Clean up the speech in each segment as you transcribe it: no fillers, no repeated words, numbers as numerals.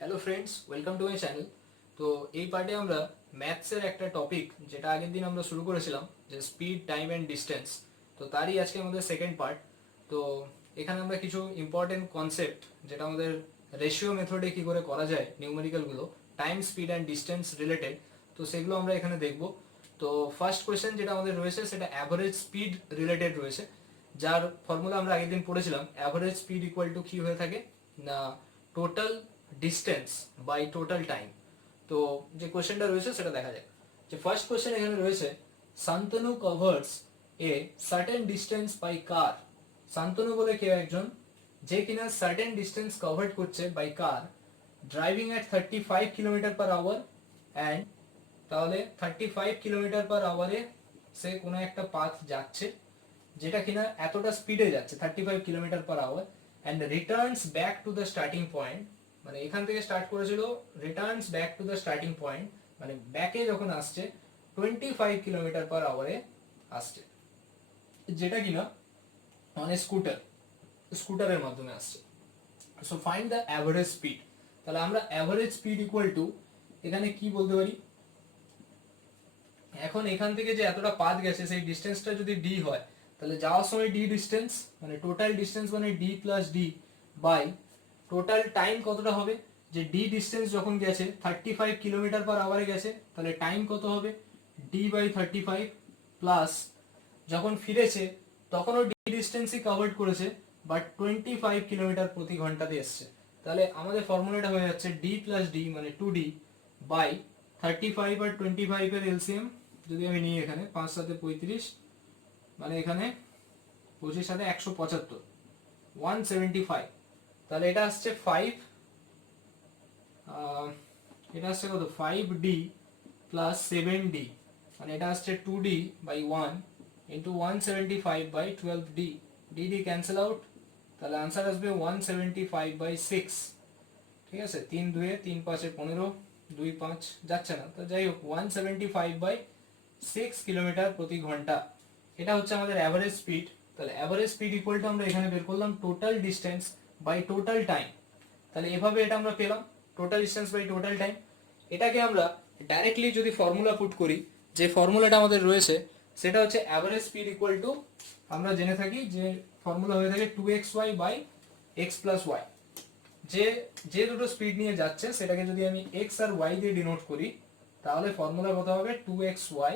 Hello friends, welcome to my channel. তো এই পার্টে আমরা ম্যাথসের একটা টপিক যেটা আগের দিন আমরা শুরু করেছিলাম, যে স্পিড, টাইম অ্যান্ড ডিস্টেন্স, তো তারই আজকে আমাদের সেকেন্ড পার্ট। তো এখানে আমরা কিছু ইম্পর্টেন্ট কনসেপ্ট, যেটা আমাদের রেশিও মেথডে কী করে করা যায় নিউমেরিক্যালগুলো, time, speed and distance related, তো সেগুলো আমরা এখানে দেখব। তো ফার্স্ট কোয়েশ্চেন যেটা আমাদের রয়েছে সেটা অ্যাভারেজ স্পিড রিলেটেড রয়েছে, যার ফর্মুলা আমরা আগের দিন পড়েছিলাম। অ্যাভারেজ স্পিড ইকুয়াল টু কী হয়ে থাকে না, total distance by total time. তো যে কোশ্চেনটা রয়েছে সেটা দেখা যাক। যে ফার্স্ট কোশ্চেন এখানে রয়েছে, Shantanu covers a certain distance by car. Shantanu বলে কেউ একজন, যে কিনা সার্টেন ডিস্টেন্স কভার করছে by car, driving at 35 kilometre per hour and, তাহলে 35 কিলোমিটার পার আওয়ারে সে কোনো একটা পাথ যাচ্ছে যেটা কিনা এতটা স্পিডে যাচ্ছে 35 kilometre per hour, and returns back to the starting point. মানে এখান থেকে স্টার্ট করেছিল, returns back to the starting point, মানে ব্যাকে যখন আসছে 25 কিলোমিটার পার আওয়ারে আসছে, যেটা কিনা মানে স্কুটারের মাধ্যমে আসছে। So find the average speed. তাহলে আমরা অ্যাভারেজ স্পিড ইকুয়াল টু এখানে কি বলতে পারি, এখন এখান থেকে যে এতটা পাথ গেছে সেই ডিস্টেন্সটা যদি ডি হয়, তাহলে যাওয়ার সময় ডি ডিস্টেন্স মানে টোটাল ডিস্টেন্স মানে D plus D by total time কতটা হবে, যে ডি ডিস্টেন্স যখন গেছে 35 কিলোমিটার পার আওয়ারে গেছে, তাহলে টাইম কত হবে ডি বাই 35 প্লাস যখন ফিরেছে তখনও ডি ডিস্টেন্সই কভার করেছে, বাট 25 কিলোমিটার প্রতি ঘন্টাতে এসছে। তাহলে আমাদের ফর্মুলাটা হয়ে যাচ্ছে ডি প্লাস ডি মানে 2d বাই 35 আর 25 এর এলসিএম যদি আমি নিই, এখানে 5 7 35, মানে এখানে 25 সাথে 175, 175। তাহলে এটা আসছে 5, এটা আসছে কত 5d প্লাস 7d, মানে এটা আসছে 2d by 1 into 175 by 12d, d cancel out, তাহলে আনসার আসবে 175 বাই 6। ঠিক আছে, 3 2 3 5 15, 2 5 যাচ্ছে না, তো যাই হোক 175 বাই 6 কিলোমিটার প্রতি ঘন্টা, এটা হচ্ছে আমাদের অ্যাভারেজ স্পিড। তাহলে অ্যাভারেজ স্পিড ইকুয়াল টু আমরা এখানে বের করলাম total distance by total time. তাহলে এভাবে এটা আমরা পেলাম total distance by total time. এটাকে আমরা ডাইরেক্টলি যদি ফর্মুলা পুট করি, যে ফর্মুলাটা আমাদের রয়েছে সেটা হচ্ছে অ্যাভারেজ স্পিড ইকুয়াল টু, আমরা জেনে থাকি যে ফর্মুলা হয়ে থাকে 2xy by x plus Y. যে যে দুটো স্পিড নিয়ে যাচ্ছে সেটাকে যদি আমি x আর y দিয়ে ডিনোট করি, তাহলে ফর্মুলা কত হবে 2xy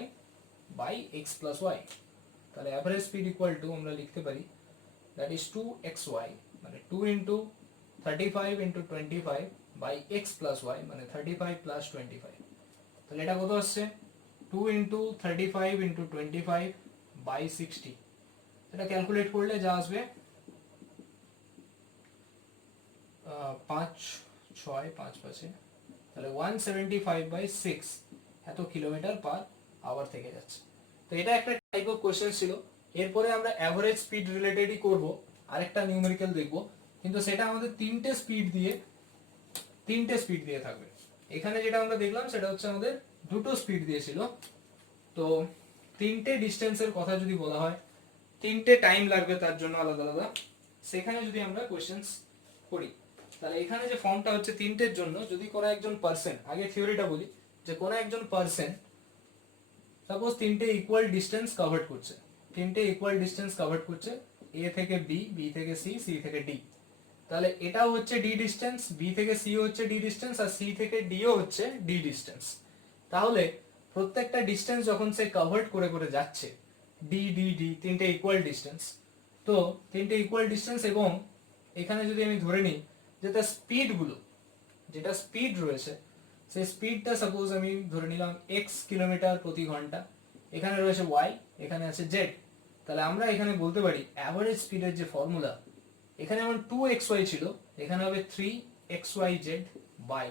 by x plus Y. তাহলে অ্যাভারেজ স্পিড ইকুয়াল টু আমরা লিখতে পারি দ্যাট ইজ 2xy মানে 2 into 35 into 25 by x plus Y মানে 35 প্লাস 25। তাহলে এটা কত আসছে 2 ইন্টু 35 ইন্টু 25 বাই 60। এটা ক্যালকুলেট করলে যা আসবে 5 6 5 5, তাহলে 175 বাই 6 এত কিলোমিটার পার আওয়ার থেকে যাচ্ছে। তো এটা একটা টাইপ অফ কোশ্চেন ছিল। এরপরে আমরা অ্যাভারেজ স্পিড রিলেটেডই করব, আরেকটা নিউমেরিক্যাল দেখব, কিন্তু সেটা আমাদের তিনটে স্পিড দিয়ে থাকবে। এখানে যেটা আমরা দেখলাম সেটা হচ্ছে আমাদের দুটো স্পিড দিয়েছিল। তো তিনটে ডিস্টেন্সের কথা যদি বলা হয়, তিনটে টাইম লাগবে তার জন্য আলাদা আলাদা, সেখানে যদি আমরা কোশ্চেন্স করি, তাহলে এখানে যে ফর্মটা হচ্ছে তিনটের জন্য, যদি কোনো একজন পার্সন, আগে থিওরিটা বলি, যে কোনো একজন পার্সন সাপোজ তিনটে ইকুয়াল ডিস্টেন্স কভার করছে, এ থেকে বি, বি থেকে সি, সি থেকে ডি, তাহলে এটাও হচ্ছে ডি ডিস্টেন্স, বি থেকে সি হচ্ছে ডি ডিস্টেন্স, আর সি থেকে ডিও হচ্ছে ডি ডিস্টেন্স। তাহলে প্রত্যেকটা ডিস্টেন্স যখন সে কভার করে করে যাচ্ছে, ডি ডি ডি তিনটে ইকুয়াল ডিস্টেন্স, তো তিনটে ইকুয়াল ডিস্টেন্স, এবং এখানে যদি আমি ধরে নিই যে তার স্পিডগুলো, যেটা স্পিড রয়েছে সেই স্পিডটা সাপোজ আমি ধরে নিলাম এক্স কিলোমিটার প্রতি ঘন্টা, এখানে রয়েছে ওয়াই, এখানে আছে জেড, তাহলে আমরা এখানে বলতে পারি অ্যাভারেজ স্পিডের যে ফর্মুলা, এখানে আমার 2xy ছিল, এখানে হবে 3xyz by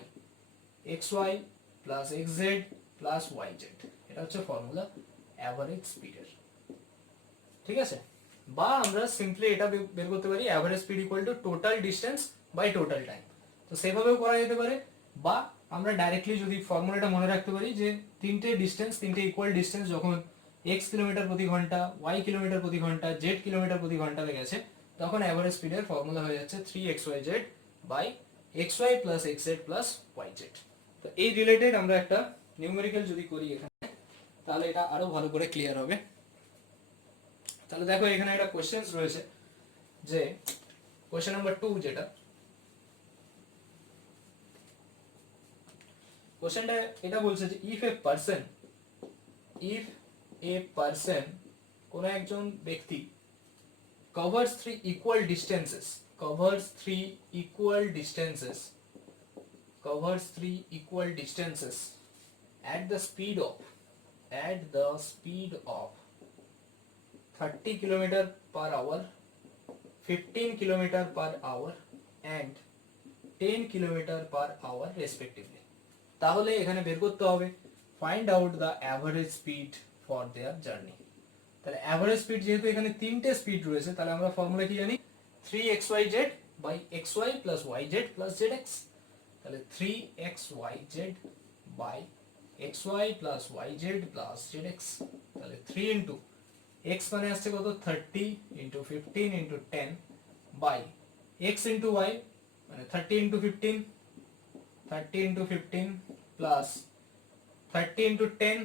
xy plus xz plus yz, এটা হচ্ছে ফর্মুলা অ্যাভারেজ স্পিডের। ঠিক আছে, বা আমরা সিম্পলি এটা বের করতে পারি average speed equal to total distance by total time, তো সেভাবেও করা যেতে পারে। বা আমরা ডাইরেক্টলি যদি ফর্মুলাটা মনে রাখতে পারি যে তিনটে ইকুয়াল ডিস্টেন্স যখন x কিলোমিটার প্রতি ঘন্টা, y কিলোমিটার প্রতি ঘন্টা, z কিলোমিটার প্রতি ঘন্টাতে গেছে, তখন অ্যাভারেজ স্পিডের ফর্মুলা হয়ে যাচ্ছে 3xyz by X Y plus X Z plus Y Z. তো এই রিলেটেড আমরা একটা নিউমেরিক্যাল যদি করি এখানে, তাহলে এটা আরো ভালো করে ক্লিয়ার হবে। তাহলে দেখো এখানে একটা কোশ্চেন রয়েছে, যে কোশ্চেন নাম্বার 2, যেটা কোশ্চেনটা এটা বলছে যে ইফ এ পারসন কোন একজন ব্যক্তি covers three equal distances at the speed of 30 kilometer per hour, 15 kilometer per hour and 10 kilometer per hour respectively। তাহলে এখানে বের করতে হবে find out the average speed for their journey। তাহলে অ্যাভারেজ স্পিড, যেহেতু এখানে তিনটে স্পিড রয়েছে, তাহলে আমরা ফর্মুলা কি জানি, 3xyz by xy plus yz plus zx। তাহলে 3xyz by xy plus yz plus zx। তাহলে 3 ইন্টু x মানে আসছে কত, 30 into 15 into 10 by x into y মানে 30 into 15 plus 30 into 10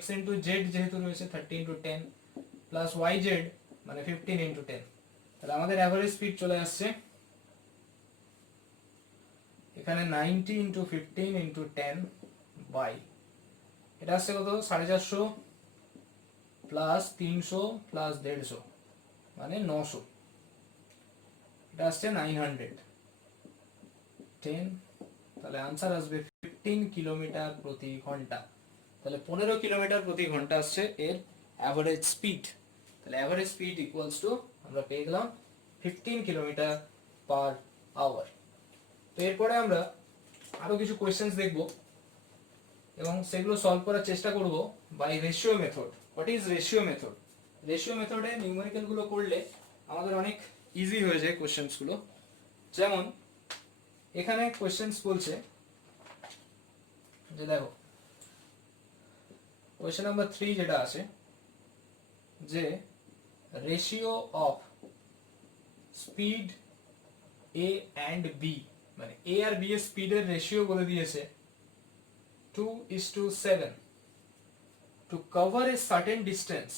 x into z যেহেতু রয়েছে 30 ইন্টু 10 প্লাস yz মানে 15 into 10। তাহলে আমাদের অ্যাভারেজ স্পিড চলে আসছে এখানে 90 ইন্টু 15 ইন্টু 10 বাই এটা আসছে কত, 450 প্লাস 300 প্লাস 150 মানে 900, এটা আসছে 910। তাহলে আনসার আসবে 15 কিলোমিটার প্রতি ঘন্টা। তাহলে 15 কিলোমিটার প্রতি ঘন্টা আসছে এর অ্যাভারেজ স্পিড। তাহলে অ্যাভারেজ স্পিড ইকুয়ালস টু আমরা পেয়ে গেলাম 15 কিলোমিটার পার আওয়ার। তো এরপরে আমরা আরো কিছু কোয়েশ্চেন্স দেখব এবং সেগুলো সলভ করার চেষ্টা করব by ratio method. What is ratio method? Ratio মেথডে নিউমেরিক্যাল গুলো করলে আমাদের অনেক ইজি হয়ে যায় কোয়েশ্চেন্স গুলো। যেমন এখানে কোয়েশ্চেন্স বলছে যে, দেখো কোয়েশ্চেন নাম্বার 3 যেটা আছে, যে ratio of speed A and B, মানে এ আর বি এর স্পিডের রেশিও বলে দিয়েছে 2:7 to cover a certain distance.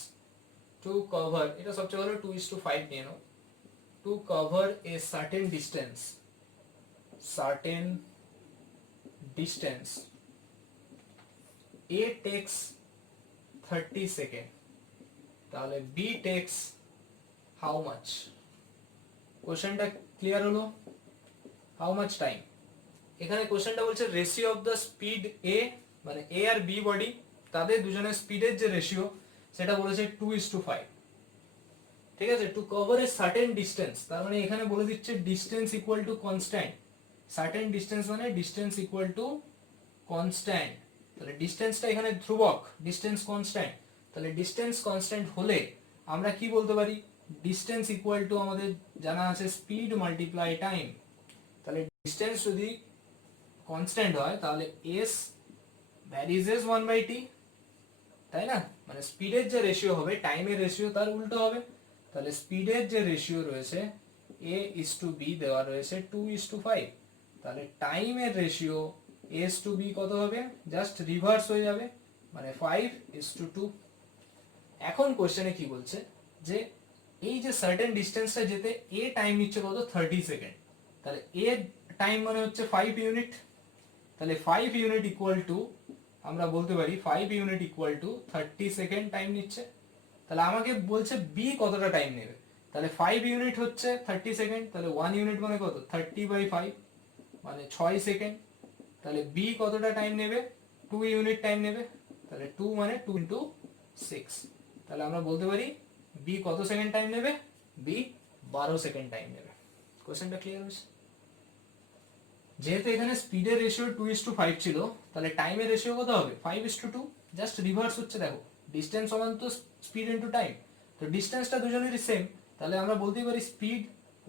To cover, এটা সবচেয়ে ভালো 2:5 নিয়ে নাও। To cover a certain distance A takes 30 second, তাহলে B takes how much? কোশ্চেনটা ক্লিয়ার হলো? How much time? এখানে কোশ্চেনটা বলছে ratio of the speed A, মানে এ আর বি বডি তাদের দুজনের স্পিডের যে রেশিও সেটা বলেছে 2:5। ঠিক আছে, to cover a certain distance, তার মানে এখানে বলে দিচ্ছে distance equal to constant. Certain distance মানে ডিস্টেন্স ইকুয়াল টু কনস্ট্যান্ট। তাহলে ডিস্টেন্সটা এখানে ধ্রুবক, ডিস্টেন্স কনস্ট্যান্ট। তাহলে ডিস্টেন্স কনস্ট্যান্ট হলে আমরা কি বলতে পারি, ডিস্টেন্স ইকুয়াল টু আমাদের জানা আছে স্পিড মাল্টিপ্লাই টাইম। তাহলে ডিস্টেন্স যদি কনস্ট্যান্ট হয় তাহলে s ভ্যারিজেস 1/t, তাই না? মানে স্পিডের যে রেশিও হবে টাইমের রেশিও তার উল্টো হবে। তাহলে স্পিডের যে রেশিও রয়েছে a:b দেওয়া রয়েছে 2:5, তাহলে টাইমের রেশিও a:b কত হবে, জাস্ট রিভার্স হয়ে যাবে, মানে 5:2। এখন কোশ্চেনে কি বলছে, যে এই যে সার্টেন ডিস্টেন্সটা যেতে a টাইম নিচ্ছে কত, 30 সেকেন্ড। তাহলে a টাইম মানে হচ্ছে 5 ইউনিট। তাহলে 5 ইউনিট ইকুয়াল টু, আমরা বলতে পারি 5 unit equal to 30 second time নিচ্ছে। তাহলে আমাকে বলছে b কতটা টাইম নেবে, তাহলে 5 ইউনিট হচ্ছে 30 সেকেন্ড, তাহলে 1 ইউনিট মানে কত, 30/5 মানে 6 সেকেন্ড। তাহলে b কতটা টাইম নেবে, 2 ইউনিট টাইম নেবে, তাহলে 2 মানে 2 ইন্টু 6। তাহলে আমরা বলতে পারি b কত সেকেন্ড টাইম নেবে, b 12 সেকেন্ড টাইম নেবে। কোশ্চেনটা ক্লিয়ার হয়েছে? যেহেতু এখানে স্পিডের রেশিও 2:5 ছিল, তাহলে টাইমের রেশিও কত হবে, 5:2। জাস্ট রিভার্স হচ্ছে, দেখো ডিসটেন্স সমান তো স্পিড ইনটু টাইম, তো ডিসটেন্সটা দুজনেরই সেম, তাহলে আমরা বলতেই পারি স্পিড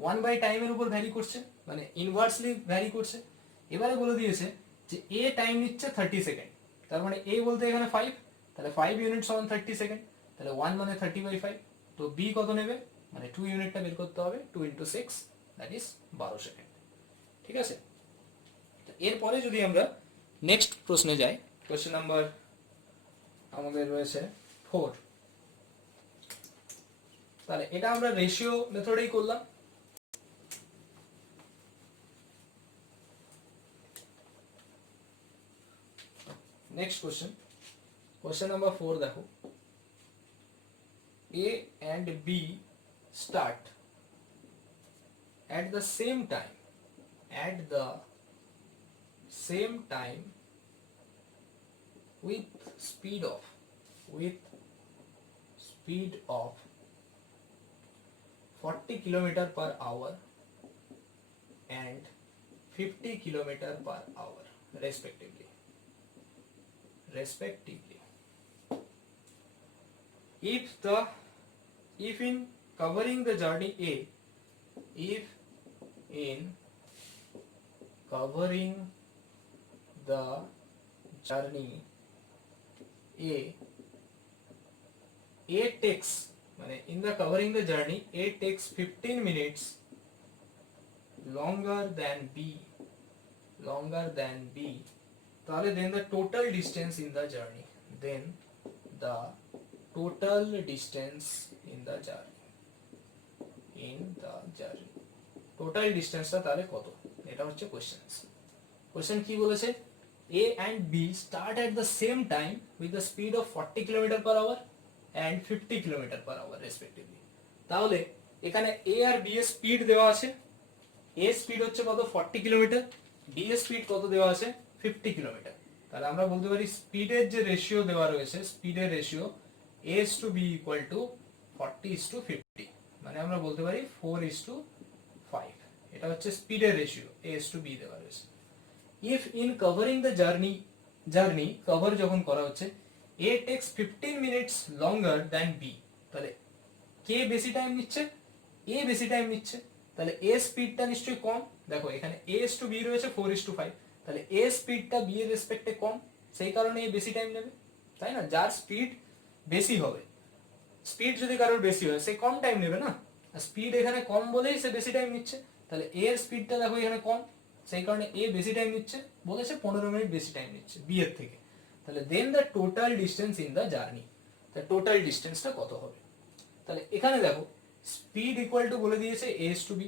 1 টাইমের উপর ভ্যারি করছে, মানে ইনভার্সলি ভ্যারি করছে। এবারে বলে দিয়েছে যে এ টাইম নিচ্ছে 30 সেকেন্ড, তার মানে এ বলতে এখানে 5, তাহলে 5 ইউনিট সমান 30 সেকেন্ড, তাহলে 1 মানে 30/5। তো বি কত নেবে, মানে 2 ইউনিটটা বের করতে হবে, 2 ইন্টু 6 দ্যাট ইজ 12 সেকেন্ড। ঠিক আছে, এরপরে যদি আমরা নেক্সট প্রশ্নে যাই, কোশ্চেন নাম্বার আমাদের রয়েছে 4, তাহলে এটা আমরা রেশিও মেথডেই করলাম। নেক্সট কোশ্চেন, কোশ্চেন নাম্বার 4 দেখো, A and B start at the same time with speed of 40 kilometer per hour and 50 kilometer per hour respectively. If in covering the journey A, A takes, মানে in the covering the journey A takes 15 minutes longer than B, তাহলে then the total distance in the journey, total ডিস্টেন্সটা তাহলে কত, এটা হচ্ছে question কি বলেছে, A and B start at the same time with the speed of 40 km per hour and 50 km per hour respectively. তাহলে এখানে A আর B এর স্পিড দেওয়া আছে, A স্পিড হচ্ছে কত 40 কিলোমিটার, B এর স্পিড কত দেওয়া আছে 50 কিলোমিটার। তাহলে আমরা বলতে পারি স্পিডের যে রেশিও দেওয়া রয়েছে, স্পিডের রেশিও A/B = 40:50, মানে আমরা বলতে পারি 4:5, এটা হচ্ছে স্পিডের রেশিও A/B দেওয়া রয়েছে। If in covering the journey cover যখন করা হচ্ছে A takes 15 minutes longer than B, তাহলে কে বেশি টাইম নিচ্ছে, A বেশি টাইম নিচ্ছে, তাহলে A স্পিডটা নিশ্চয়ই কম। দেখো এখানে A/B রয়েছে 4:5, তাহলে A স্পিডটা B এর রেসপেক্টে কম, সেই কারণে A বেশি টাইম নেবে, তাই না? যার স্পিড বেশি হবে, স্পিড যদি কারোর বেশি হয় সে কম টাইম নেবে না, আর স্পিড এখানে কম বলেই সে বেশি টাইম নিচ্ছে। তাহলে A এর স্পিডটা দেখো এখানে কম, সেই কারণে A বেশি টাইম নিচ্ছে, বলেছে 15 মিনিট বেশি টাইম নিচ্ছে B এর থেকে। তাহলে then the total distance in the journey, তাহলে টোটাল ডিস্টেন্সটা কত হবে? তাহলে এখানে দেখো স্পিড ইকুয়াল টু বলে দিয়েছে A/B,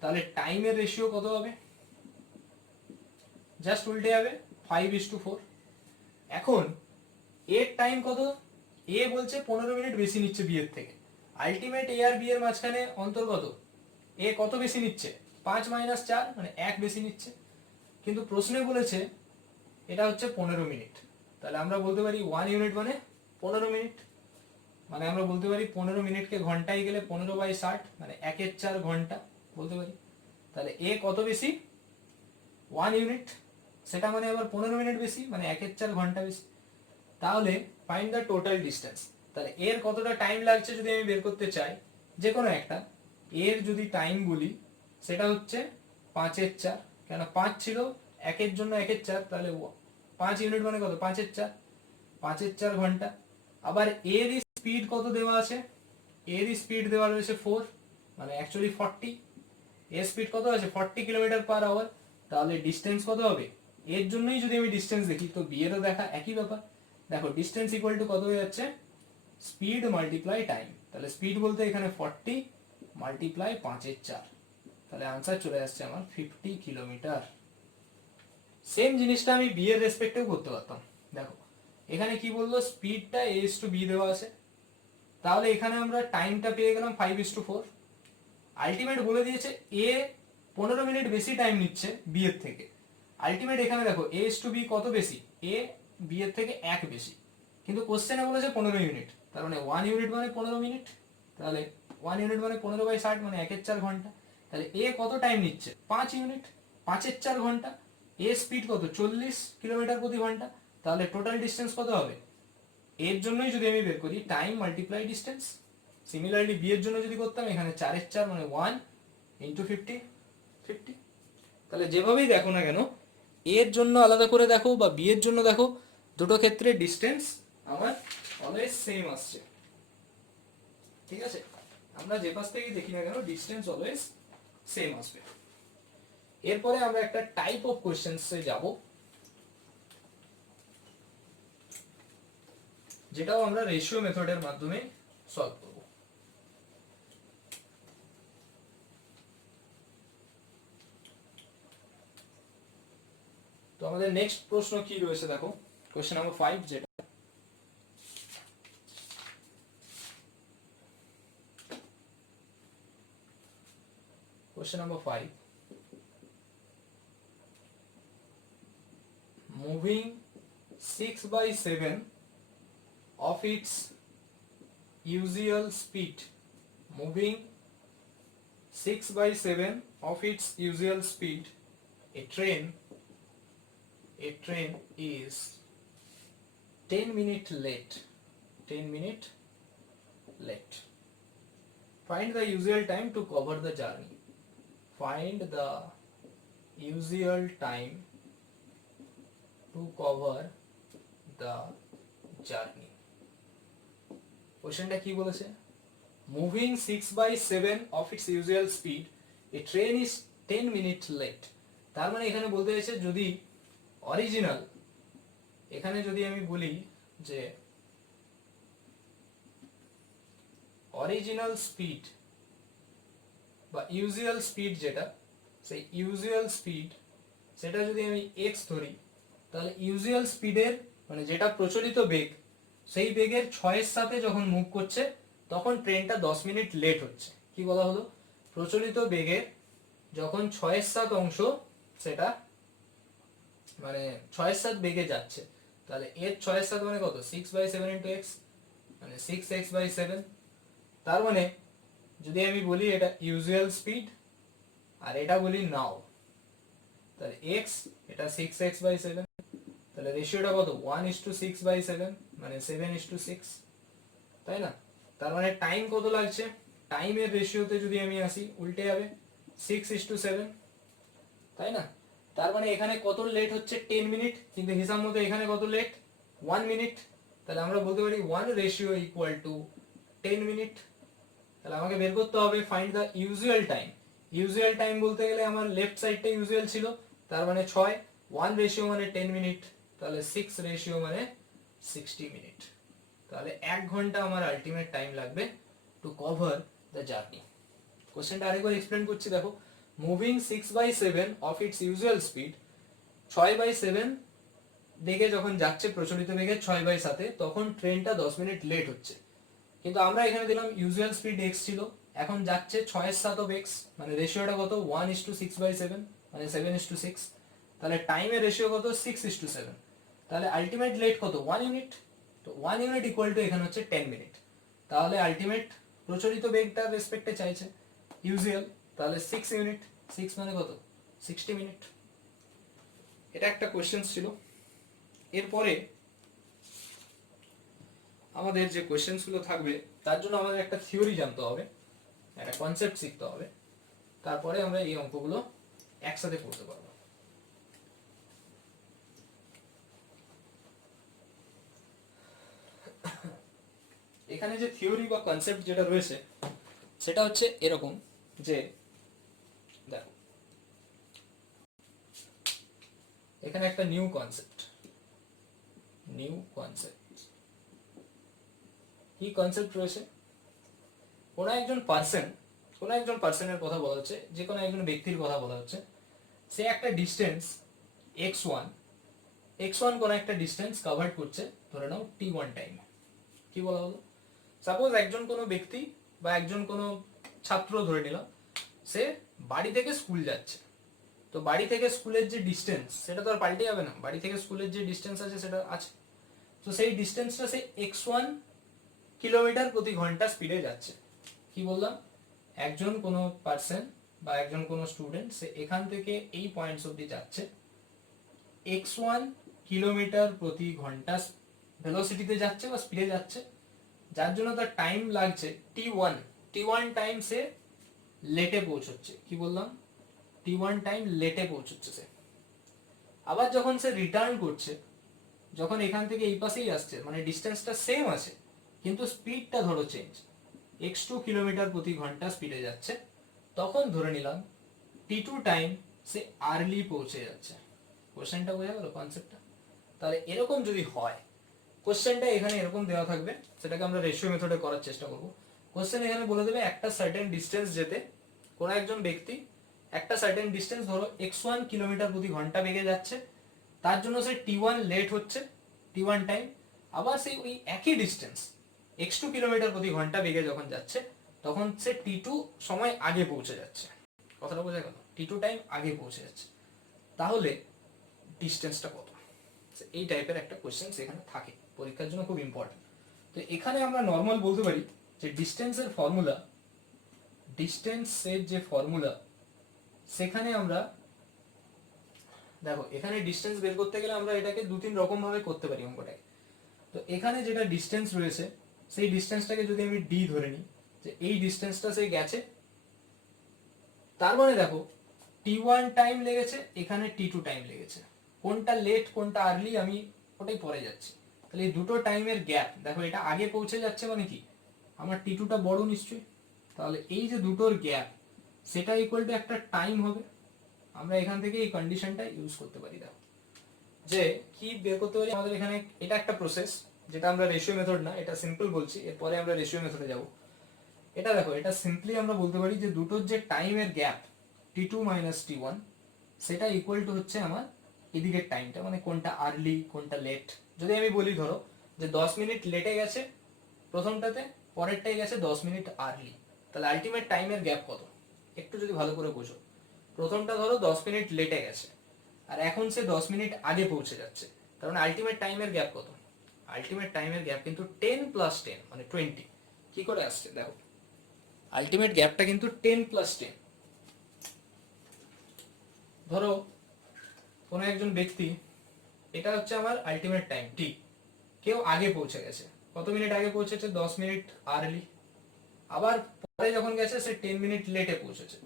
তাহলে টাইমের রেশিও কত হবে, জাস্ট উল্টে যাবে 5:4। এখন এর টাইম কত, A বলছে 15 মিনিট বেশি নিচ্ছে B এর থেকে, আলটিমেট A আর B এর মাঝখানে অন্তর্গত A কত বেশি নিচ্ছে 5 - 4 মানে 1 বেশি নিচ্ছে, কিন্তু প্রশ্নে বলেছে এটা হচ্ছে 15 মিনিট, তাহলে আমরা বলতে পারি 1 ইউনিট মানে 15 মিনিট, মানে আমরা বলতে পারি 15 মিনিটকে ঘন্টায় গেলে 15/60 মানে 1/4 ঘন্টা বলতে পারি। তাহলে A কত বেশি 1 ইউনিট, সেটা মানে আবার 15 মিনিট বেশি মানে 1/4 ঘন্টা বেশি। তাহলে ফাইন্ড দ্য টোটাল ডিস্টেন্স, তাহলে এর কতটা টাইম লাগছে যদি আমি বের করতে চাই, যে কোনো একটা এর যদি টাইম বলি সেটা হচ্ছে 5/4, কেন 5 ছিল 1 এর জন্য 1/4, তাহলে 5 ইউনিট মানে কত 5/4 ঘন্টা। আবার এর স্পিড কত দেওয়া আছে, এর স্পিড দেওয়া রয়েছে 4 মানে অ্যাকচুয়ালি 40, এর স্পিড কত আছে 40 কিলোমিটার পার আওয়ার, তাহলে ডিস্টেন্স কত হবে, এর জন্যই যদি আমি ডিস্টেন্স দেখি তো বি এরও দেখা একই ব্যাপার। দেখো ডিস্টেন্স ইকুয়াল টু কত হয়ে যাচ্ছে, স্পিড মাল্টিপ্লাই টাইম, তাহলে স্পিড বলতে এখানে 40 মাল্টিপ্লাই 5/4, তাহলে आंसर চলে আসছে আমার 50 কিলোমিটার। সেম জিনিসটা আমি বি এর রেসপেক্টেও করতে পারতাম। দেখো এখানে কি বললো, স্পিডটা A/B দেওয়া আছে, তাহলে এখানে আমরা টাইমটা পেয়ে গেলাম 5:4, আলটিমেট বলে দিয়েছে A 15 মিনিট বেশি টাইম নিচ্ছে B এর থেকে, আলটিমেট এখানে দেখো A/B কত বেশি, A B এর থেকে 1 বেশি, কিন্তু কোশ্চেনে বলেছে 15 ইউনিট, তার মানে 1 ইউনিট মানে 15 মিনিট, তাহলে 1 ইউনিট মানে 15/60 মানে 1/4 ঘন্টা, তাহলে A কত টাইম নিচ্ছে 5 ইউনিট 5/4 ঘন্টা, A স্পিড কত 40 কিলোমিটার প্রতি ঘন্টা, তাহলে টোটাল ডিস্টেন্স কত হবে, এর জন্যই যদি আমি বের করি time multiply distance, similarly B এর জন্য যদি করতাম এখানে 4/4 মানে 1 ইনটু 50, তাহলে যেভাবেই দেখো না কেন এর জন্য আলাদা করে দেখো বা বি এর জন্য দেখো, দুটো ক্ষেত্রে ডিস্টেন্স আমার অলওয়েজ সেম আসছে, ঠিক আছে? আমরা যে পাশ থেকে দেখি না কেন ডিস্টেন্স অলওয়েজ সেম আসবে। এরপরে আমরা একটা টাইপ অফ কোশ্চেন্সে যাব, যেটাও আমরা রেশিও মেথডের মাধ্যমে সলভ করব। তো আমাদের নেক্সট প্রশ্ন কি রয়েছে দেখো, কোশ্চেন নাম্বার 5, যেটা question number 5, moving 6/7 of its usual speed, moving 6/7 of its usual speed, a train is 10 minutes late. 10 minutes late. Find the usual time to cover the journey. Find the usual time to cover the journey. কোশ্চেনটা কি বলেছে? Moving 6/7 of its usual speed, a train is 10 minutes late. তার মানে এখানে বলতে চাইছে যদি original, এখানে যদি আমি বলি যে অরিজিনাল স্পিড বা ইউজুয়াল স্পিড, যেটা সেই ইউজুয়াল স্পিড, সেটা যদি আমি x ধরি, তাহলে ইউজুয়াল স্পিডের মানে যেটা প্রচলিত বেগ, সেই বেগের 6 এর সাথে যখন মুভ করছে তখন ট্রেনটা 10 মিনিট লেট হচ্ছে। কি বলা হলো? প্রচলিত বেগের যখন 6/7 অংশ, সেটা মানে 6/7 বেগে যাচ্ছে, তাহলে এর 6/7 মানে কত? 6/7 ইন্টু x, মানে 6x/7। তার মানে যদি আমি বলি এটা ইউজুয়াল স্পিড আর এটা বলি নাও, তাহলে x, এটা 6x/7, তাহলে রেশিওটা কত? 1:6/7, মানে 7:6, তাই না? তার মানে টাইম কত লাগছে? টাইমের রেশিওতে যদি আমি আসি উল্টে যাবে, 6:7, তাই না? তার মানে এখানে কত লেট হচ্ছে? 10 মিনিট, কিন্তু হিসাব মতো এখানে কত লেট? 1 মিনিট। তাহলে আমরা বলতে পারি 1:10 মিনিট। তাহলে আমাকে বের করতে হবে find the usual time. Usual time বলতে গেলে আমার লেফট সাইডটা ইউজুয়াল ছিল, তার মানে 6, 1 মানে 10 মিনিট, তাহলে 6 মানে 60 মিনিট। তাহলে 1 ঘন্টা আমার আলটিমেট টাইম লাগবে টু কভার দ্য জার্নি। কোশ্চেনটা আরেকবার এক্সপ্লেন করছি দেখো। Moving 6/7 of its usual speed, 6/7 বেগে যখন যাচ্ছে, প্রচলিত বেগে 6/7, তখন ট্রেনটা 10 মিনিট লেট হচ্ছে। কিন্তু আমরা এখানে দিলাম ইউজুয়াল স্পিড x ছিল, এখন যাচ্ছে 6/7 অফ x, মানে রেশিওটা কত? 1:6/7, মানে 7:6। তাহলে টাইমের রেশিও কত? 6:7। তাহলে আলটিমেট লেট কত? 1 ইউনিট। তো 1 ইউনিট ইকুয়াল টু এখানে হচ্ছে 10 মিনিট। তাহলে আলটিমেট প্রচলিত বেগটার রেসপেক্টে চাইছে ইউজুয়াল, তাহলে 6 ইউনিট। 6 মানে কত? 60 মিনিট। এটা একটা কোশ্চেন ছিল। এরপরে আমাদের যে কোশ্চেন্স গুলো থাকবে তার জন্য আমাদের একটা থিওরি জানতে হবে, একটা কনসেপ্ট শিখতে হবে, তারপরে আমরা এই অঙ্কগুলো একসাথে করতে পারবো। এখানে যে থিওরি বা কনসেপ্ট যেটা রয়েছে সেটা হচ্ছে এরকম যে, দেখো এখানে একটা নিউ কনসেপ্ট কি কনসেপ্ট রয়েছে? কোনো একজন পার্সনের কথা বলা হচ্ছে, যে কোনো একজন ব্যক্তির কথা বলা হচ্ছে। সে একটা ডিস্টেন্স x1 কোন একটা ডিস্টেন্স কভার করছে, ধরে নাও t1 টাইম। কি বলা হলো? সাপোজ একজন কোনো ব্যক্তি বা একজন কোনো ছাত্র ধরে নিলাম, সে বাড়ি থেকে স্কুল যাচ্ছে। তো বাড়ি থেকে স্কুলের যে ডিস্টেন্স, সেটা তো আর পাল্টে যাবে না, বাড়ি থেকে স্কুলের যে ডিস্টেন্স আছে সেটা আছে। তো সেই ডিস্টেন্সটা সে x1 কিলোমিটার প্রতি ঘন্টা স্পিডে যাচ্ছে। কি বললাম? একজন কোনো পার্সন বা একজন কোনো স্টুডেন্ট, সে এখান থেকে এই পয়েন্টস অবধি যাচ্ছে x1 কিলোমিটার প্রতি ঘন্টা ভেলোসিটিতে যাচ্ছে বা স্পিডে যাচ্ছে, যার জন্য তার টাইম লাগছে t1 টাইম সে লেটে পৌঁছচ্ছে। কি বললাম? t1 টাইম লেটে পৌঁছচ্ছে সে। আবার যখন সে রিটার্ন করছে, যখন এখান থেকে এই পাশেই আসছে, মানে ডিস্টেন্সটা সেম আছে কিন্তু স্পিডটা ধরো চেঞ্জ, x2 কিলোমিটার প্রতি ঘন্টা স্পিডে যাচ্ছে, তখন ধরে নিলাম t2 টাইম সে আর্লি পৌঁছে যাচ্ছে। কোশ্চেনটা বোঝা গেল কনসেপ্টটা? তাহলে এরকম যদি হয়, কোশ্চেনটা এখানে এরকম দেওয়া থাকবে, সেটাকে আমরা রেশিও মেথডে করার চেষ্টা করব। কোশ্চেন এখানে বলে দেবে একটা সার্টেন ডিস্টেন্স যেতে কোনো একজন ব্যক্তি একটা সার্টেন ডিস্টেন্স ধরো x1 কিলোমিটার প্রতি ঘন্টা বেগে যাচ্ছে, তার জন্য সে t1 লেট হচ্ছে, t1 টাইম। আবার সেই ওই একই ডিস্টেন্স x2 কিলোমিটার প্রতি ঘন্টা বেগে যখন যাচ্ছে, তখন সে t2 সময় আগে পৌঁছে যাচ্ছে। কথাটা বোঝা গেল? t2 টাইম আগে পৌঁছে যাচ্ছে, তাহলে ডিস্টেন্সটা কত? এই টাইপের একটা কোশ্চেন এখানে থাকে, পরীক্ষার জন্য খুব ইম্পর্টেন্ট। তো এখানে আমরা নর্মাল বলতে পারি যে ডিস্টেন্সের যে ফর্মুলা, সেখানে আমরা দেখো এখানে ডিস্টেন্স বের করতে গেলে আমরা এটাকে দু তিন রকম ভাবে করতে পারি অঙ্কটাকে। তো এখানে যেটা ডিস্টেন্স রয়েছে, সেই ডিস্টেন্সটাকে যদি আমি ডি ধরে নিই, যে এই ডিস্টেন্সটা সে গেছে, তার মানে দেখো t1 টাইম লেগেছে, এখানে t2 টাইম লেগেছে। কোনটা লেট কোনটা আর্লি আমি ওটাই পরে যাচ্ছি। তাহলে এই দুটো টাইমের গ্যাপ দেখো, এটা আগে পৌঁছে যাচ্ছে মানে কি আমার t2 টা বড় নিশ্চয়ই, তাহলে এই যে দুটোর গ্যাপ সেটা ইকুয়াল টু একটা টাইম হবে। আমরা এখান থেকে এই কন্ডিশনটা ইউজ করতে পারি। দেখো যে কি বের করতে পারি আমাদের এখানে, এটা একটা প্রসেস যেটা আমরা রেশিও মেথড না, এটা সিম্পল বলছি, এরপরে আমরা রেশিও মেথডে যাব। এটা দেখো, এটা সিম্পলি আমরা বলতে পারি যে দুটোর যে টাইমের গ্যাপ t2 মাইনাস t1, সেটা ইকুয়াল টু হচ্ছে আমার এদিকের টাইমটা, মানে কোনটা আর্লি কোনটা লেট। যদি আমি বলি ধরো যে 10 মিনিট লেটে গেছে প্রথমটাতে, পরেরটাই গেছে 10 মিনিট আর্লি, তাহলে আলটিমেট টাইমের গ্যাপ কত? একটু যদি ভালো করে বোঝো, প্রথমটা ধরো 10 মিনিট লেটে গেছে, আর এখন সে 10 মিনিট আগে পৌঁছে যাচ্ছে, তার মানে আলটিমেট টাইমের গ্যাপ কত? আলটিমেট টাইমের গ্যাপ কিন্তু 10 প্লাস 10 মানে 20। কি করে আসছে দেখো, আলটিমেট গ্যাপটা কিন্তু 10 প্লাস 10। ধরো কোনো একজন ব্যক্তি, এটা হচ্ছে আমার আলটিমেট টাইম টি, কেউ আগে পৌঁছে গেছে, কত মিনিট আগে পৌঁছেছে? 10 মিনিট আর্লি। আবার পরে যখন গেছে সে 10 মিনিট লেটে পৌঁছেছে,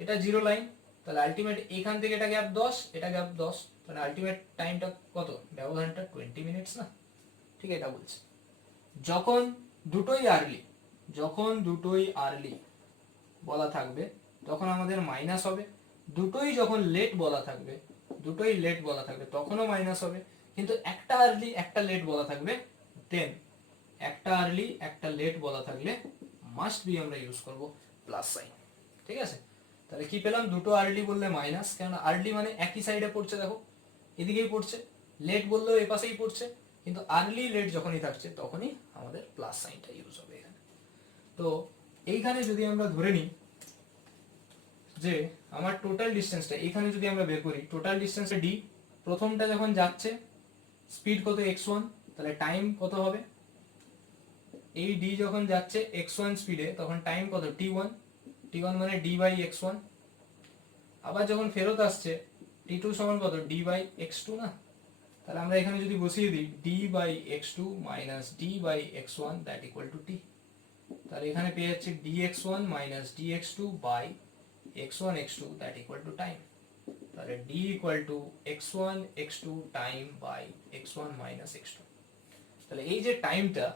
এটা জিরো লাইন, তাহলে আলটিমেট এখান থেকে এটা গ্যাপ 10, এটা গ্যাপ 10, তাহলে আলটিমেট টাইমটা কত? ব্যবধানটা 20 মিনিটস না? ঠিক এটা বলছে। যখন দুটোই আর্লি বলা থাকবে তখন আমাদের মাইনাস হবে, দুটোই যখন লেট বলা থাকবে তখনও মাইনাস হবে, কিন্তু একটা আর্লি একটা লেট বলা থাকবে দেন একটা আর্লি একটা লেট বলা থাকলে মাস্ট বি আমরা ইউজ করব প্লাস সাইন। ঠিক আছে? তাহলে কি পেলাম? দুটো আর্লি বললে মাইনাস, কেন আর্লি মানে একই সাইডে পড়ছে, দেখো এদিকেই পড়ছে, লেট বললেও এ পাশেই পড়ছে, কিন্তু আর্লি লেট যখনই থাকছে তখনই আমাদের প্লাস সাইনটা ইউজ হবে এখানে। তো এইখানে যদি আমরা ধরে নিই যে আমার টোটাল ডিস্টেন্সটা এখানে যদি আমরা বের করি, টোটাল ডিস্টেন্সটা ডি, প্রথমটা যখন যাচ্ছে স্পিড কত? x1, তাহলে টাইম কত হবে? এই ডি যখন যাচ্ছে x1 স্পিডে তখন টাইম কত? t1, t1 মানে d বাই x1। আবার যখন ফেরত আসছে t2 সমান কত? d বাই x2 না? তাহলে আমরা এখানে যদি বসিয়ে দিই d by x2 minus d by x1 that equal to t, তাহলে এখানে পেয়ে যাচ্ছে dx1 minus dx2 by x1 x2 that equal to time. তাহলে d equal to x1 x2 time by x1 minus x2। তাহলে এই যে টাইমটা,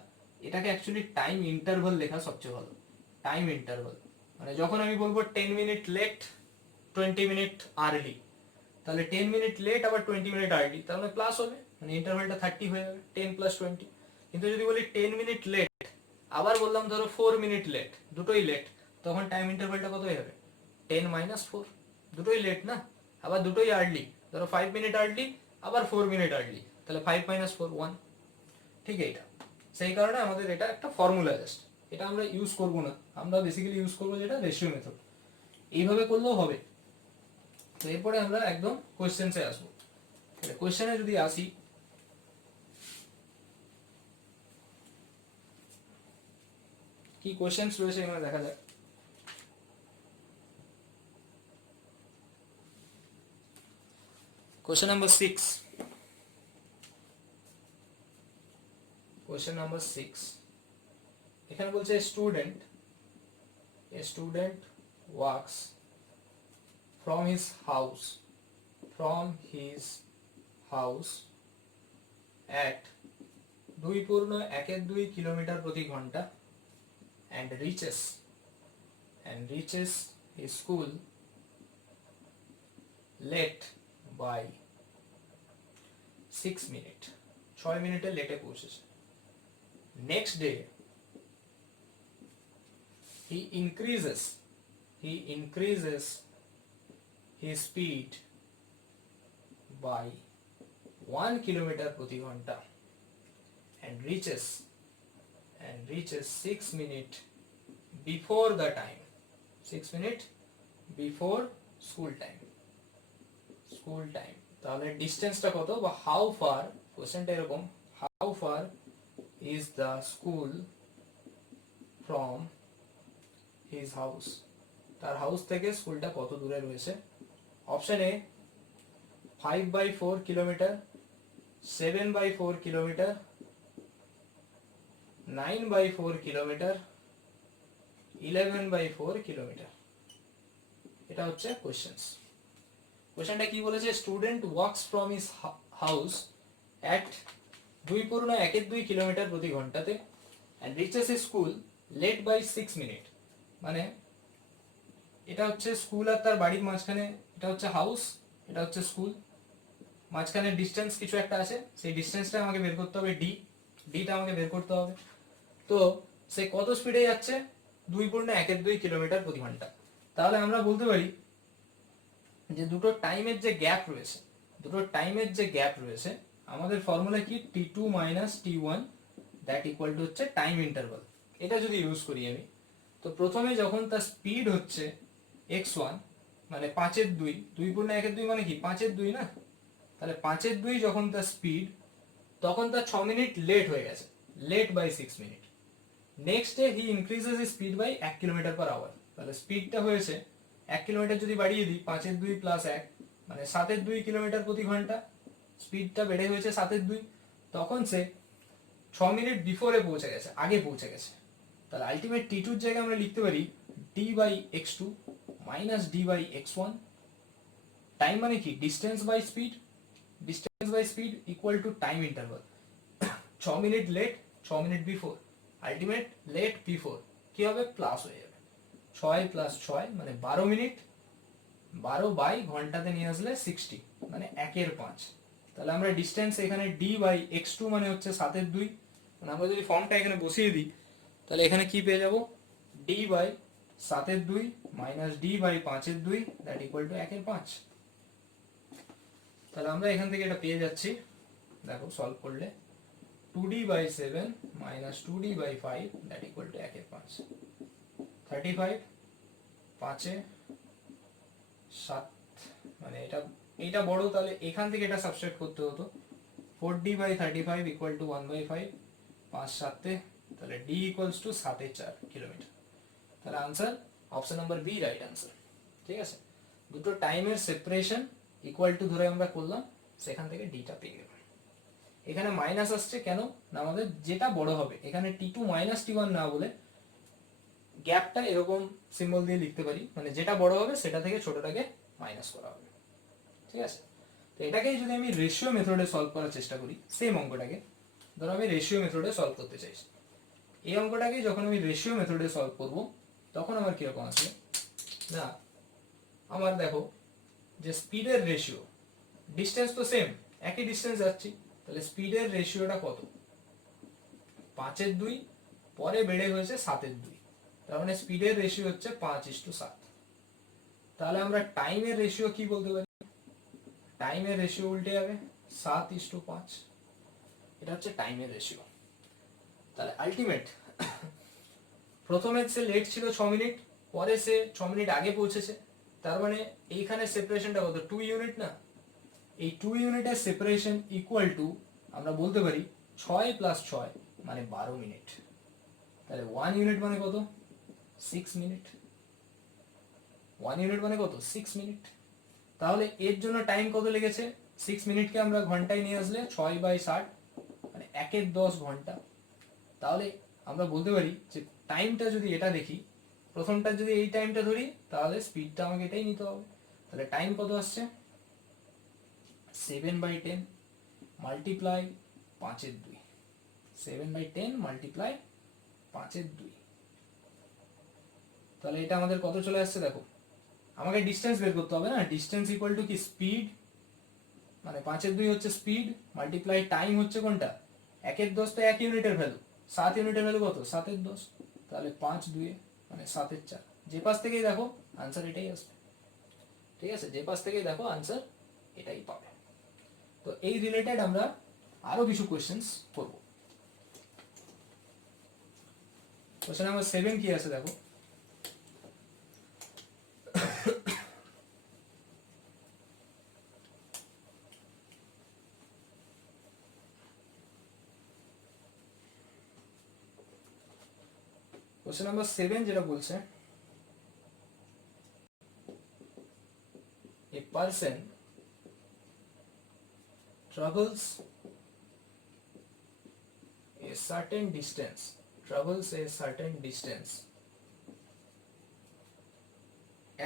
এটাকে অ্যাকচুয়ালি টাইম ইন্টারভাল লেখা সবচেয়ে ভালো। টাইম ইন্টারভাল মানে যখন আমি বলবো 10 মিনিট লেট 20 মিনিট আর্লি, তাহলে 10 মিনিট লেট আবার 20 মিনিট আর্লি, তাহলে প্লাস হবে, মানে ইন্টারভালটা 30 হয়ে যাবে, 10 প্লাস 20। কিন্তু যদি বলি 10 মিনিট লেট আবার বললাম ধরো 4 মিনিট লেট, দুটোই লেট, তখন টাইম ইন্টারভালটা কত হয়ে যাবে? 10 মাইনাস 4, দুটোই লেট না? আবার দুটোই আর্লি, ধরো 5 মিনিট আর্লি আবার 4 মিনিট আর্লি, তাহলে 5 মাইনাস 4 1। ঠিক এইটা, সেই কারণে আমাদের এটা একটা ফর্মুলা জাস্ট, এটা আমরা ইউজ করব না, আমরা বেসিক্যালি ইউজ করব যেটা রেশিও মেথড। এইভাবে করলেও হবে। তো এরপরে আমরা একদম কোশ্চেন্সে আসবো। কোশ্চেনে যদি আসি, কি কোশ্চেন্স রয়েছে এখানে দেখা যাক। কোশ্চেন নাম্বার 6, কোশ্চেন নাম্বার 6 এখানে বলছে student works from his house at 2.12 kilometre প্রতি ঘন্টা and reaches his school late by 6 minute, 6 মিনিটে লেটে পৌঁছেছে। Next day he increases his speed by 1 kilometre প্রতি ঘন্টা and reaches 6 minutes before the time, 6 minutes before school time। তাহলে ডিস্টেন্সটা কত বা হাউ ফার, কোশ্চেনটা এরকম, how far is the school from his house, তার হাউস থেকে স্কুলটা কত দূরে রয়েছে। Option A 5/4 kilometre, 7/4 kilometre, 9/4 kilometre, 11/4 kilometre. এটা হচ্ছে কোশ্চেনটা কি বলেছে, student walks from his house at 2.1 kilometre প্রতি ঘন্টাতে and reaches his school late by 6 minute. মানে এটা হচ্ছে স্কুল আর তার বাড়ির মাঝখানে, এটা হচ্ছে হাউস, এটা হচ্ছে স্কুল, মাঝখানে ডিস্টেন্স কিছু একটা আছে, সেই ডিস্টেন্সটা আমাকে বের করতে হবে, ডিটা আমাকে বের করতে হবে। তো সে কত স্পিডে যাচ্ছে, 2.1 কিলোমিটার প্রতি ঘন্টা। তাহলে আমরা বলতে পারি যে দুটো টাইমের যে গ্যাপ রয়েছে আমাদের ফর্মুলা কি, t2 - t1 that equal two হচ্ছে টাইম ইন্টারভাল। এটা যদি ইউজ করি আমি, তো প্রথমে যখন তার স্পিড হচ্ছে x1 মানে 5/2, 2.1 মানে কি 5/2 না, তাহলে 5/2 যখন তার স্পিড, তখন তার 6 মিনিট লেট হয়ে গেছে, late by 6 minute. Next day he increases his speed by 1 kilometre per hour. তাহলে স্পিডটা হয়েছে 1 কিলোমিটার যদি বাড়িয়ে দিই, 5/2 + 1 মানে 7/2 কিলোমিটার প্রতি ঘন্টা, স্পিডটা বেড়ে হয়েছে 7/2। তখন সে 6 মিনিট বিফোরে পৌঁছে গেছে, আগে পৌঁছে গেছে। তাহলে আলটিমেট t2 এর জায়গায় আমরা লিখতে পারি d/x2 - d/x1। টাইম মানে কি, distance by speed equal to time interval. 6 minute late, 6 minute before, ultimate late before কি হবে, প্লাস হয়ে যাবে, 6 + 6 মানে 12 মিনিট, 12 বাই ঘন্টাতে নিয়ে আসলে 60 মানে 1/5। তাহলে আমরা ডিস্টেন্স এখানে d/x2 মানে হচ্ছে 7/2, মানে আমরা যদি ফর্মটা এখানে বসিয়ে দিই তাহলে এখানে কি পেয়ে যাব, d/7/2 - d/5/2 that equal two 1/5। তাহলে আমরা এখান থেকে এটা পেয়ে যাচ্ছি, দেখো সলভ করলে 2d/7 - 2d/5 that equal two 1/5, 35, 5 7 মানে এটা বড়, তাহলে এখান থেকে এটা সাবস্ট্রাক্ট করতে হতো, 4d/35 ইকুয়াল টু 1/5, 5 7, তাহলে d ইকুয়ালস টু 7/4 কিলোমিটার। তাহলে answer option number B right answer. ঠিক আছে, দুটো টাইমের সেপারেশন ইকুয়াল টু ধরে আমরা করলাম, সেখান থেকে ডিটা পেয়ে গেলাম। এখানে মাইনাস আসছে কেন না, আমাদের যেটা বড় হবে, এখানে t2 - t1 না বলে গ্যাপটা এরকম সিম্বল দিয়ে লিখতে পারি, মানে যেটা বড় হবে সেটা থেকে ছোটটাকে মাইনাস করা হবে। ঠিক আছে, তো এটাকেই যদি আমি রেশিও মেথডে সলভ করার চেষ্টা করি, সেম অঙ্কটাকে ধরো আমি রেশিও মেথডে সলভ করতে চাইছি, এই অঙ্কটাকে যখন আমি রেশিও মেথডে সলভ করব তখন আমার কিরকম আসবে না, আমার দেখো যে স্পিডের রেশিও, ডিস্টেন্স তো সেম, একই ডিস্টেন্স যাচ্ছি, তাহলে স্পিডের রেশিওটা কত, 5/2 পরে বেড়ে হয়েছে 7/2, তার মানে স্পিডের রেশিও হচ্ছে 5:7। তাহলে আমরা টাইমের রেশিও কি বলতে পারি, টাইমের রেশিও উল্টে যাবে, 7:5, এটা হচ্ছে টাইমের রেশিও। তাহলে আলটিমেট প্রথমে সে লেট ছিল 6 মিনিট, পরে সে 6 মিনিট আগে পৌঁছেছে, তার মানে এইখানে সেপারেশনটা কত, 2 ইউনিট না, এই 2 ইউনিটের সেপারেশন ইকুয়াল টু আমরা বলতে পারি 6 + 6 মানে 12 মিনিট। তাহলে 1 ইউনিট মানে কত, 6 মিনিট, 1 ইউনিট মানে কত, 6 মিনিট। তাহলে এর জন্য টাইম কত লেগেছে, 6 মিনিটকে আমরা ঘন্টায় নিয়ে আসলে 6/60 মানে 1/10 ঘন্টা। তাহলে আমরা বলতে পারি যে টাইমটা যদি এটা দেখি, প্রথমটা যদি এই টাইমটা ধরি তাহলে স্পিডটা আমাকে এটাই নিতে হবে। তাহলে টাইম কত আসছে, 7/10 মাল্টিপ্লাই 5/2, 7/10 মাল্টিপ্লাই 5/2, তাহলে এটা আমাদের কত চলে আসছে দেখো, আমাকে ডিস্টেন্স বের করতে হবে না, ডিস্টেন্স ইকুয়াল টু কি স্পিড, মানে 5/2 হচ্ছে স্পিড মাল্টিপ্লাই টাইম হচ্ছে কোনটা 1/10, তো 1 ইউনিটের ভ্যালু, 7 ইউনিটের ভ্যালু কত 7/10, তাহলে 5/2 মানে 7/4। যে পাশ থেকেই দেখো আনসার এটাই আসবে, ঠিক আছে, যে পাশ থেকেই দেখো আনসার এটাই পাবে। তো এই রিলেটেড আমরা আরো কিছু কোশ্চেন্স করব। কোশ্চেন নাম্বার 7 কি আছে দেখো, কোশ্চেন নাম্বার 7 যেটা বলছে, a person travels a certain distance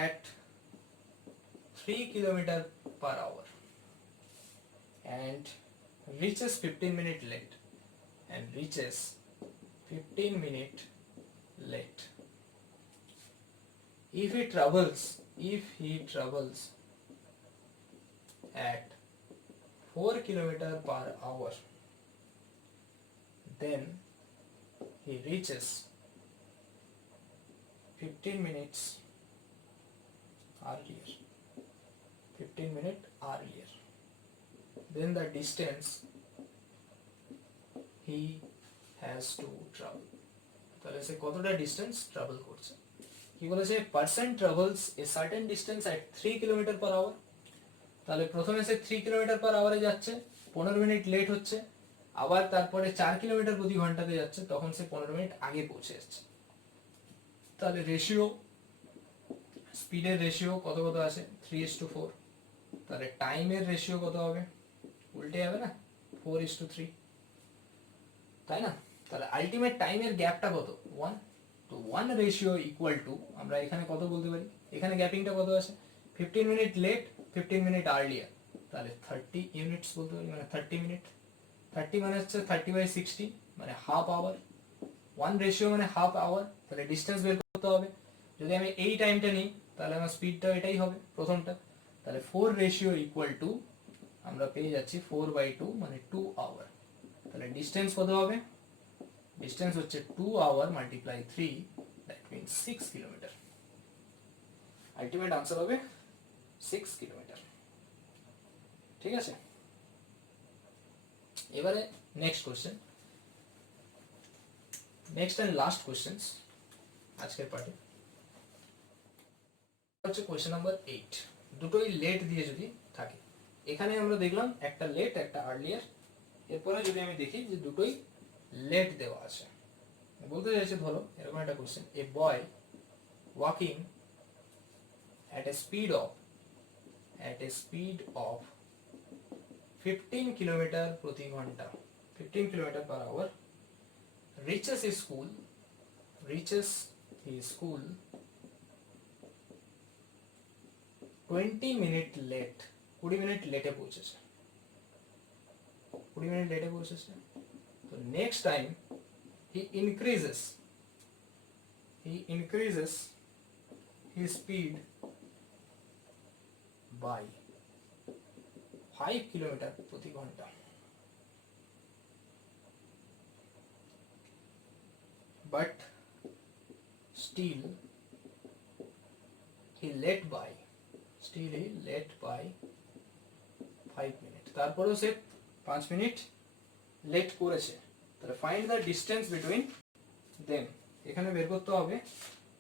at 3 kilometer per hour and reaches 15 minute late if he travels at 4 kilometer per hour, then he reaches 15 minutes earlier, then the distance he has to travel, তাহলে সে কতটা distance travel করছে। কি বলেছে, person travels a certain distance at 3 kilometre per hour, তাহলে প্রথমে সে 3 kilometre পার আওয়ারে যাচ্ছে, 15 minute late হচ্ছে, আবার তারপরে 4 কিলোমিটার প্রতি ঘন্টাতে যাচ্ছে, তখন সে 15 মিনিট আগে পৌঁছে যাচ্ছে। তাহলে রেশিও, স্পিডের রেশিও কত কত আছে 3:4, তাহলে টাইমের রেশিও কত হবে, উল্টে যাবে না 4:3, তাই না? তাহলে আলটিমেট টাইমের গ্যাপটা কত 1, তো 1 রেশিও ইকুয়াল টু, আমরা এখানে কত বলতে পারি, এখানে গ্যাপিংটা কত আছে 15 মিনিট লেট 15 মিনিট আর্লিয়ার, তাহলে 30 ইউনিটস বলতে পারি, মানে 30 মিনিট, 30 মানে হচ্ছে 30/60 মানে হাফ আওয়ার, 1 রেশিও মানে হাফ আওয়ার, তাহলে ডিস্টেন্স বের করতে হবে। যদি আমি এই টাইমটা নিই তাহলে আমার স্পিডটা এটাই হবে প্রথমটা, তাহলে 4 রেশিও ইকুয়াল টু আমরা পেয়ে যাচ্ছি 4/2 মানে 2 আওয়ার, তাহলে ডিস্টেন্স কত হবে, ডিস্টেন্স হচ্ছে 2 hour multiply 3, that means 6 kilometre, ultimate answer হবে 6 কিলোমিটার, ঠিক আছে। এবারে next question, next and last questions আজকের পার্টে হচ্ছে কোশ্চেন নাম্বার 8, দুটোই লেট দিয়ে যদি থাকে, এখানে আমরা দেখলাম একটা লেট একটা আর্লিয়ার, এরপরে যদি আমি দেখি যে দুটোই লেট দেওয়া আছে, বলতে চাইছে ধরো এরকম একটা question, a boy walking at a speed of 15 kilometre প্রতি ঘন্টা 15 kilometre per hour reaches his school 20 minute late, 20 minute লেটে পৌঁছেছে, 20 মিনিট লেটে পৌঁছেছে, তো next time he increases his speed by 5 kilometre প্রতি ঘন্টা, but still he late by 5 minute, তারপরেও সে 5 মিনিট লেট করেছে, তাহলে find the distance between them, এখানে বের করতে হবে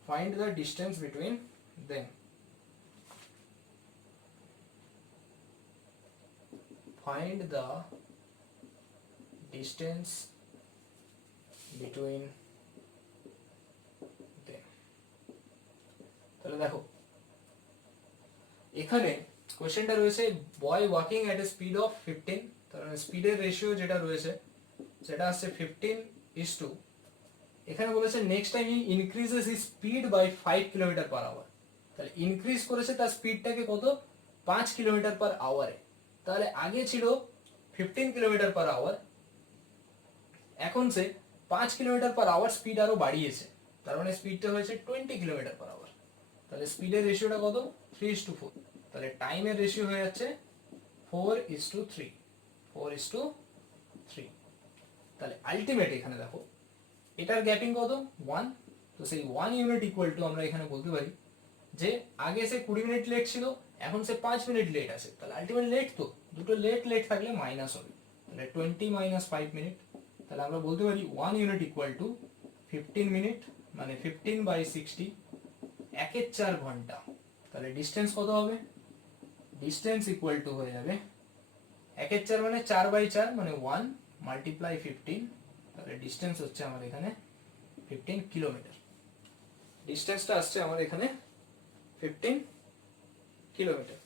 find the distance between them, find the distance between them, তাহলে দেখো এখানে কোশ্চেনটা রয়েছে boy walking at a speed of 15, তাহলে স্পিডের রেশিও যেটা রয়েছে সেটা আসছে 15:2, এখানে বলেছে next time he increases his speed by 5 kilometre per hour, তাহলে ইনক্রিজ করেছে তার স্পিডটাকে কত 5 কিলোমিটার পার আওয়ারে, তাহলে আগে ছিল 15 কিলোমিটার পার আওয়ার, এখন সে 5 কিলোমিটার পার আওয়ার স্পিড আরো বাড়িয়েছে, তার মানে স্পিডটা হয়েছে 20 কিলোমিটার পার আওয়ার, তাহলে স্পিডের রেশিওটা কত 3:4, তাহলে টাইমের রেশিও হয়ে যাচ্ছে 4:3, 4:3। তাহলে আলটিমেট এখানে দেখো এটার গ্যাপিং কত 1, তো সেই 1 ইউনিট ইকুয়াল টু আমরা এখানে বলতে পারি যে আগে সে 20 মিনিট লেট ছিল, এখন সে 5 মিনিট লেট আছে, তাহলে আলটিমেট লেট তো দুটো লেট থাকলে মাইনাস হবে, তাহলে 20 মাইনাস 5 মিনিট, তাহলে আমরা বলতে পারি 1 ইউনিট ইকুয়াল টু 15 মিনিট, মানে 15/60, 1/4 ঘন্টা। তাহলে ডিস্টেন্স কত হবে, ডিস্টেন্স ইকুয়াল টু হয়ে যাবে 1/4 মানে 4/4 মানে 1 মাল্টিপ্লাই 15, তাহলে ডিস্টেন্স হচ্ছে আমার এখানে 15 কিলোমিটার। ডিস্টেন্সটা আসছে আমার এখানে 15 কিলোমিটার।